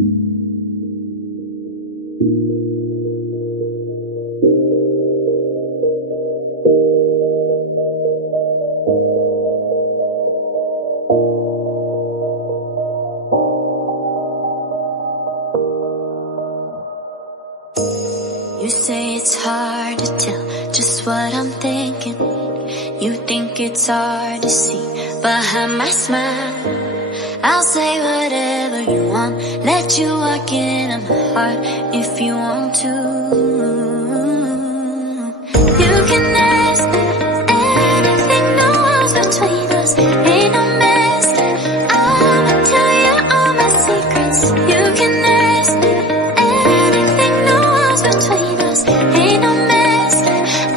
You say it's hard to tell just what I'm thinking. You think it's hard to see behind my smile. I'll say whatever you want, let you walk in on my heart if you want to. You can ask me anything, no walls between us, ain't no mess. I'ma tell you all my secrets. You can ask me anything, no walls between us, ain't no mess.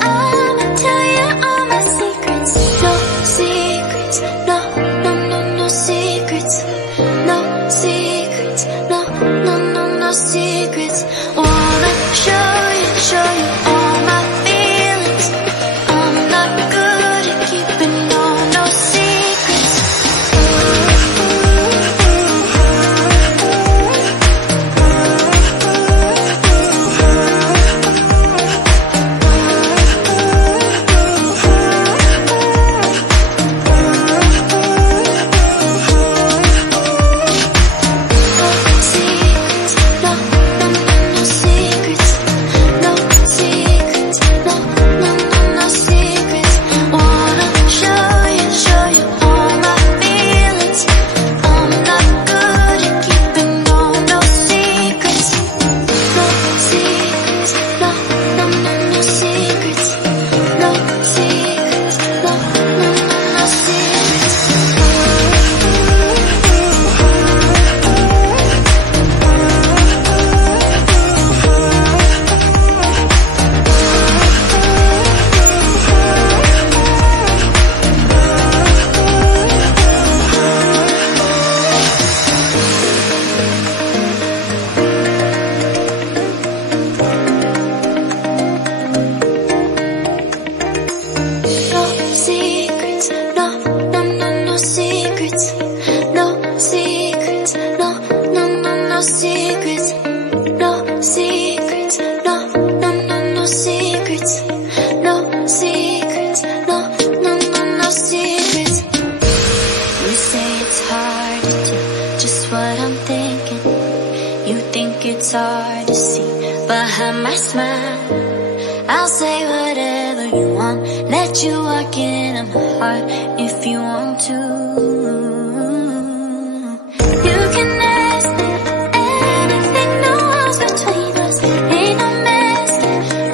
I'ma tell you all my secrets. No secrets, no, no, no, no secrets. No secrets, no, no, no, no secrets. Wanna show you all my feelings. I'm not good at keeping no secrets. It's hard to see behind my smile. I'll say whatever you want, let you walk in on my heart if you want to. You can ask me anything, no walls between us, ain't no mess.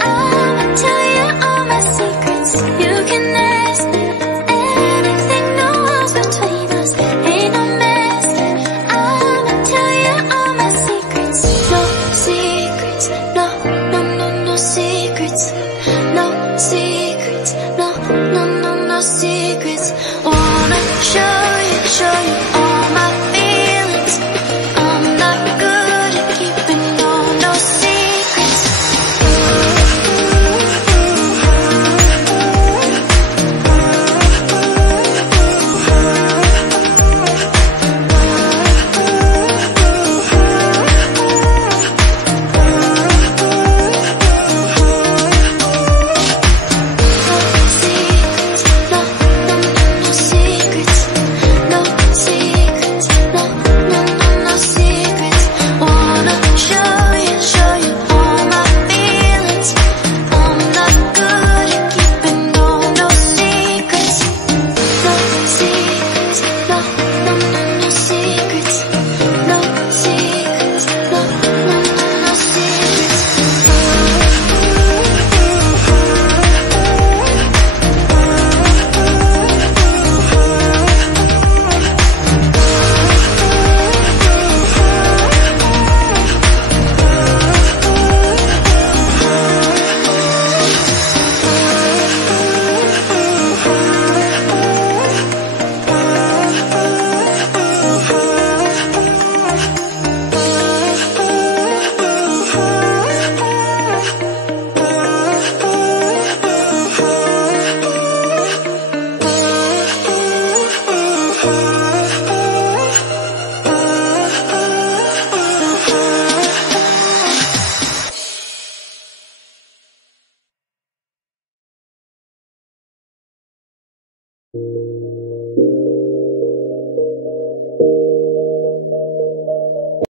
I'ma tell you all my secrets. You can ask me anything, no walls between us, ain't no mess. I'ma tell you all my secrets. No secrets, no, no, no, no secrets. No secrets, no, no, no, no secrets. Wanna show you